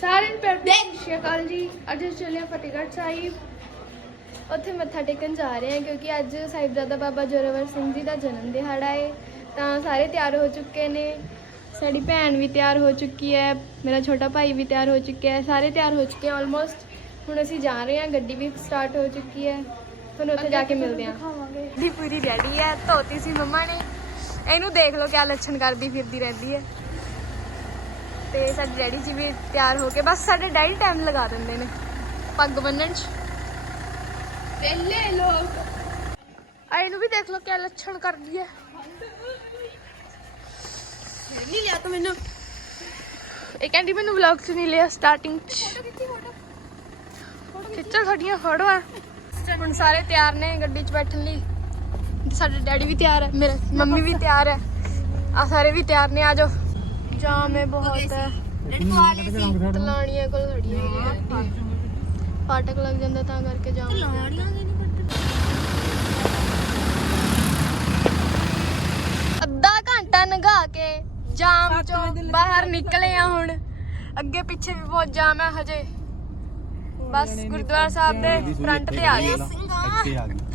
ਸਾਰਿਆਂ ਨੂੰ ਪਿਆਰ ਭਰੀ ਸਤਿ ਸ਼੍ਰੀ ਅਕਾਲ ਜੀ। ਅੱਜ ਅਸੀਂ ਚੱਲੇ ਹਾਂ ਫਤਿਹਗੜ੍ਹ ਸਾਹਿਬ। ਉੱਥੇ ਮੱਥਾ ਟੇਕਣ ਜਾ ਰਹੇ ਹਾਂ ਕਿਉਂਕਿ ਅੱਜ ਸਾਹਿਬਜ਼ਾਦਾ ਬਾਬਾ ਜੋਰਾਵਰ ਸਿੰਘ ਜੀ ਦਾ ਜਨਮ ਦਿਹਾੜਾ ਹੈ। ਤਾਂ ਸਾਰੇ ਤਿਆਰ ਹੋ ਚੁੱਕੇ ਨੇ। ਸਾਡੀ ਭੈਣ ਵੀ ਤਿਆਰ ਹੋ ਚੁੱਕੀ ਹੈ। ਮੇਰਾ ਛੋਟਾ ਭਾਈ ਵੀ ਤਿਆਰ ਹੋ ਚੁੱਕਿਆ ਹੈ। ਸਾਰੇ ਤਿਆਰ ਹੋ ਚੁੱਕੇ ਆਲਮੋਸਟ ਹੁਣ ਅਸੀਂ ਜਾ ਰਹੇ ਹਾਂ। ਗੱਡੀ ਵੀ ਸਟਾਰਟ ਹੋ ਚੁੱਕੀ ਹੈ। ਤੁਹਾਨੂੰ ਉੱਥੇ ਜਾ ਕੇ ਮਿਲਦੇ ਹਾਂ। ਦੀ ਪੂਰੀ ਰੈਡੀ ਹੈ। ਧੋਤੀ ਸੀ ਮੰਮਾ ਨੇ। ਇਹਨੂੰ ਦੇਖ ਲਓ ਕਿਆ ਲੱਛਣ ਕਰਦੀ ਫਿਰਦੀ ਰਹਿੰਦੀ ਹੈ। ਤੇ ਸਾਡੇ ਡੈਡੀ ਜੀ ਵੀ ਤਿਆਰ ਹੋ ਕੇ ਬਸ ਸਾਡੇ ਡੈਡੀ ਟਾਈਮ ਲਗਾ ਦਿੰਦੇ ਨੇ ਪੱਗ ਬੰਨਣ ਚ। ਪਹਿਲੇ ਲੋਕ। ਆ ਇਹਨੂੰ ਵੀ ਦੇਖ ਲਓ ਕਿਆ ਲੱਛਣ ਕਰਦੀ ਹੈ ਨਹੀਂ ਲਿਆ ਤੂੰ ਮੈਨੂੰ? ਇਹ ਕਹਿੰਦੀ ਮੈਨੂੰ ਵਲੌਗ ਚ ਨਹੀਂ ਲਿਆ ਸਟਾਰਟਿੰਗ ਚ। ਖਿੱਚੋ ਖੜੀਆਂ ਫੜਵਾ ਹੁਣ ਸਾਰੇ ਤਿਆਰ ਨੇ ਗੱਡੀ 'ਚ ਬੈਠਣ ਲਈ। ਸਾਡੇ ਡੈਡੀ ਵੀ ਤਿਆਰ ਹੈ ਮੇਰੇ ਮੰਮੀ ਵੀ ਤਿਆਰ ਹੈ ਆ ਸਾਰੇ ਵੀ ਤਿਆਰ ਨੇ ਆ ਜਾਓ। ਜਾਮ ਹੈ ਬਹੁਤ। ਤਲਾਣੀਆਂ ਕੋਲ ਖੜੀ ਹੈ ਫਾਟਕ ਲੱਗ ਜਾਂਦਾ ਤਾਂ ਕਰਕੇ ਜਾਮ ਅੱਧਾ ਘੰਟਾ ਨੰਗਾ ਕੇ ਜਾਮ ਚੋਂ ਬਾਹਰ ਨਿਕਲੇ ਆ ਹੁਣ। ਅੱਗੇ ਪਿੱਛੇ ਵੀ ਬਹੁਤ ਜਾਮ ਹੈ ਹਜੇ। ਬਸ ਗੁਰਦੁਆਰਾ ਸਾਹਿਬ ਦੇ ਫਰੰਟ ਤੇ ਆ ਗਏ। ਇੱਥੇ ਆ ਗਏ।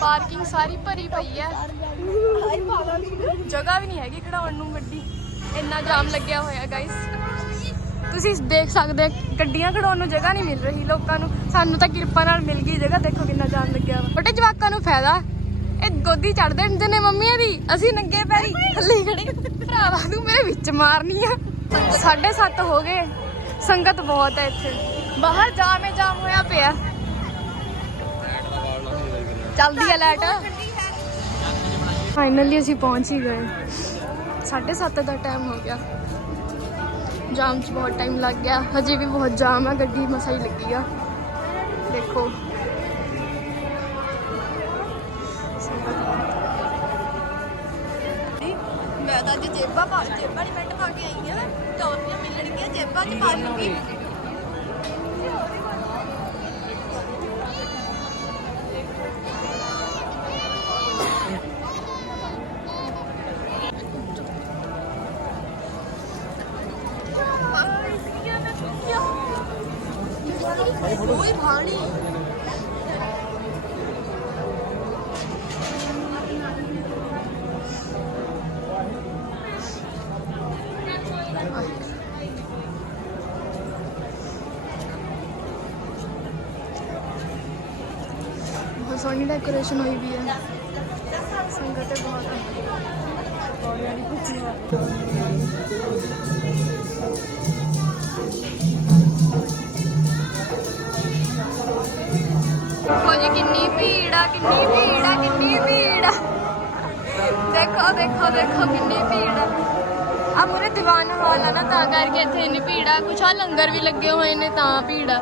ਪਾਰਕਿੰਗ ਸਾਰੀ ਭਰੀ ਪਈ ਹੈ। ਜਗ੍ਹਾ ਵੀ ਨਹੀਂ ਹੈਗੀ ਖੜਾਉਣ ਨੂੰ ਗੱਡੀ। ਇੰਨਾ ਜਾਮ ਲੱਗਿਆ ਹੋਇਆ ਗਾਇਸ ਤੁਸੀਂ ਦੇਖ ਸਕਦੇ ਗੱਡੀਆਂ ਖੜਾਉਣ ਨੂੰ ਜਗ੍ਹਾ ਨਹੀਂ ਮਿਲ ਰਹੀ ਲੋਕਾਂ ਨੂੰ। ਸਾਨੂੰ ਤਾਂ ਕਿਰਪਾ ਨਾਲ ਮਿਲ ਗਈ ਜਗ੍ਹਾ। ਦੇਖੋ ਕਿੰਨਾ ਜਾਮ ਲੱਗਿਆ ਵਾ। ਬਟੇ ਜਵਾਕਾਂ ਨੂੰ ਫਾਇਦਾ। ਇਹ ਗੋਦੀ ਚੜ ਦਿੰਦੇ ਨੇ ਮੰਮੀਆਂ ਦੀ। ਅਸੀਂ ਨੰਗੇ ਪੈਰੀ ਥੱਲੇ ਖੜੇ। ਭਰਾਵਾ ਤੂੰ ਮੇਰੇ ਵਿੱਚ ਮਾਰਨੀ ਆ। 7:30 ਹੋ ਗਏ। ਸੰਗਤ ਬਹੁਤ ਹੈ ਇੱਥੇ। ਬਾਹਰ ਜਾਮ ਹੀ ਜਾਮ ਹੋਇਆ ਪਿਆ। ਚੱਲਦੀ ਹੈ ਲਾਈਟ। ਫਾਈਨਲੀ ਅਸੀਂ ਪਹੁੰਚ ਹੀ ਗਏ। 7:30 ਦਾ ਟਾਈਮ ਹੋ ਗਿਆ। ਜਾਮ 'ਚ ਬਹੁਤ ਟਾਈਮ ਲੱਗ ਗਿਆ। ਹਜੇ ਵੀ ਬਹੁਤ ਜਾਮ ਹੈ ਗੱਡੀ ਮਸਾ ਹੀ ਲੱਗੀ ਆ। ਦੇਖੋ। ਮੈਂ ਤਾਂ ਅੱਜ ਜੇਬਾਂ ਪਾ ਜੇਬਾਂ ਨਹੀਂ ਪੈਂਟ ਪਾ ਕੇ ਆਈ ਆ ਟੌਫੀਆਂ ਮਿਲਣਗੀਆਂ, ਜੇਬਾਂ 'ਚ ਪਾ ਲੂੰਗੀ। ਕੋਈ ਭਾਣੀ ਸੋਹਣੀ ਡੈਕੋਰੇਸ਼ਨ ਹੋਈ ਵੀ ਹੈ। ਸੰਗਤ ਹੈ ਬਹੁਤ ਪੌੜੀਆਂ ਦੀ ਖੁੱਚੀ ਦੇਖੋ ਜੀ ਕਿੰਨੀ ਭੀੜ ਆ ਕਿੰਨੀ ਭੀੜ ਆ ਕਿੰਨੀ ਭੀੜ ਆ। ਦੇਖੋ ਦੇਖੋ ਦੇਖੋ ਕਿੰਨੀ ਭੀੜ ਆ। ਆ ਮੂਰੇ ਦੀਵਾਨ ਹਾਲ ਆ ਨਾ ਤਾਂ ਕਰਕੇ ਇੱਥੇ ਇੰਨੀ ਭੀੜ ਆ। ਕੁਛ ਆ ਲੰਗਰ ਵੀ ਲੱਗੇ ਹੋਏ ਨੇ ਤਾਂ ਭੀੜ ਆ।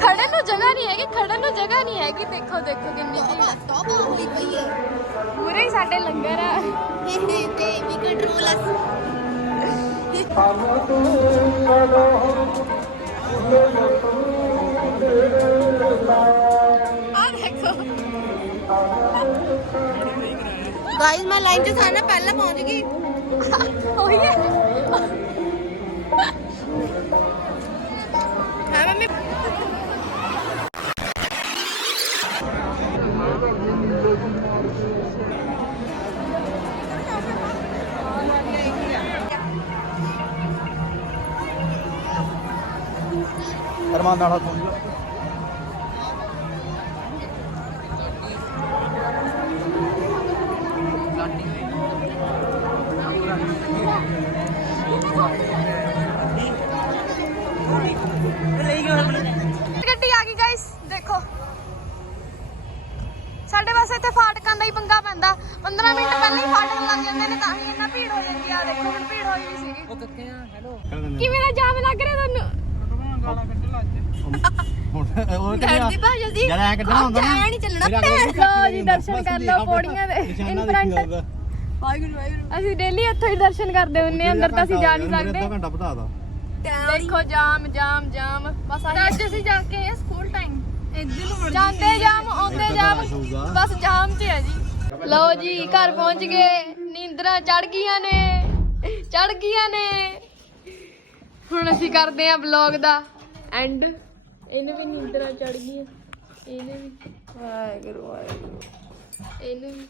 ਖੜਨ ਨੂੰ ਜਗ੍ਹਾ ਨਹੀਂ ਹੈਗੀ ਖੜਨ ਨੂੰ ਜਗ੍ਹਾ ਨਹੀਂ ਹੈਗੀ। ਦੇਖੋ ਦੇਖੋ ਕਿੰਨੀ ਭੀੜ ਆ। ਤੋਬਾ ਹੋਈ ਪਈ ਹੈ ਪੂਰੇ ਹੀ ਸਾਡੇ ਲੰਗਰ ਆ। ਤੇ ਵੀ ਕੰਟਰੋਲ ਆ ਗਾਇਸ ਮੈਂ ਲਾਈਨ 'ਚ ਸਾਰਾ ਪਹਿਲਾਂ ਪਹੁੰਚ ਗਈ। ਉਹੀ ਹੈ। ਹਾਂ ਮੰਮੀ। ਅਰਮਾਨ ਨਾਲ ਤੋਂ ਸਾਡੇ ਬਸ ਇੱਥੇ ਫਾਟਕਾਂ ਦਾ ਹੀ ਪੰਗਾ ਪੈਂਦਾ। 15 ਮਿੰਟ ਪਹਿਲਾਂ ਹੀ ਫਾਟਕ ਲੱਗ ਜਾਂਦੇ ਨੇ ਤਾਂ ਹੀ ਇੰਨਾ ਭੀੜ ਹੋ ਜਾਂਦੀ ਆ। ਦੇਖੋ ਹੁਣ ਭੀੜ ਹੋਈ ਵੀ ਸੀਗੀ। ਉਹ ਕਿੱਥੇ ਆ ਹੈਲੋ ਕਿਵੇਂ ਦਾ ਜਾਮ ਲੱਗ ਰਿਹਾ ਤੁਹਾਨੂੰ? ਹੁਣ ਉਹ ਡਰ ਦੀ ਭਾਜਾ ਦੀ ਜਦ ਐ ਕੱਢਣਾ ਹੁੰਦਾ ਨਾ। ਐ ਨਹੀਂ ਚੱਲਣਾ ਲਓ ਜੀ ਦਰਸ਼ਨ ਕਰ ਲਓ ਪੌੜੀਆਂ ਦੇ ਇਨ ਫਰੰਟ। ਵਾਹਿਗੁਰੂ ਵਾਹਿਗੁਰੂ। ਅਸੀਂ ਡੇਲੀ ਇੱਥੋਂ ਹੀ ਦਰਸ਼ਨ ਕਰਦੇ ਹੁੰਨੇ ਆ ਅੰਦਰ ਤਾਂ ਅਸੀਂ ਜਾ ਨਹੀਂ ਅੱਧਾ ਸਕਦੇ। ਘੰਟਾ ਵਧਾ ਦਾ। ਦੇਖੋ ਜਾਮ ਜਾਮ ਜਾਮ। ਬਸ ਅੱਜ ਅਸੀਂ ਜਾ ਕੇ ਆਏ ਸਕੂਲ ਟਾਈਮ ਇੱਧਰ ਨੂੰ ਮੁੜ ਜਾਂਦੇ ਜਾਮ ਆਉਂਦੇ ਜਾਮ ਲਓ ਜੀ ਘਰ ਪਹੁੰਚ ਗਏ। ਨੀਂਦਰਾਂ ਚੜ ਗਈਆਂ ਨੇ। ਚੜ ਗਈਆਂ ਨੇ। ਹੁਣ ਅਸੀਂ ਕਰਦੇ ਆਂ ਵਲੌਗ ਦਾ ਐਂਡ ਇਹਨੂੰ ਵੀ ਨੀਂਦਰਾਂ ਚੜ ਗਈਆਂ। ਇਹਨੇ ਵੀ ਵਾਹਿਗੁਰੂ ਵਾਹਿਗੁਰੂ। ਇਹਨੂੰ ਵੀ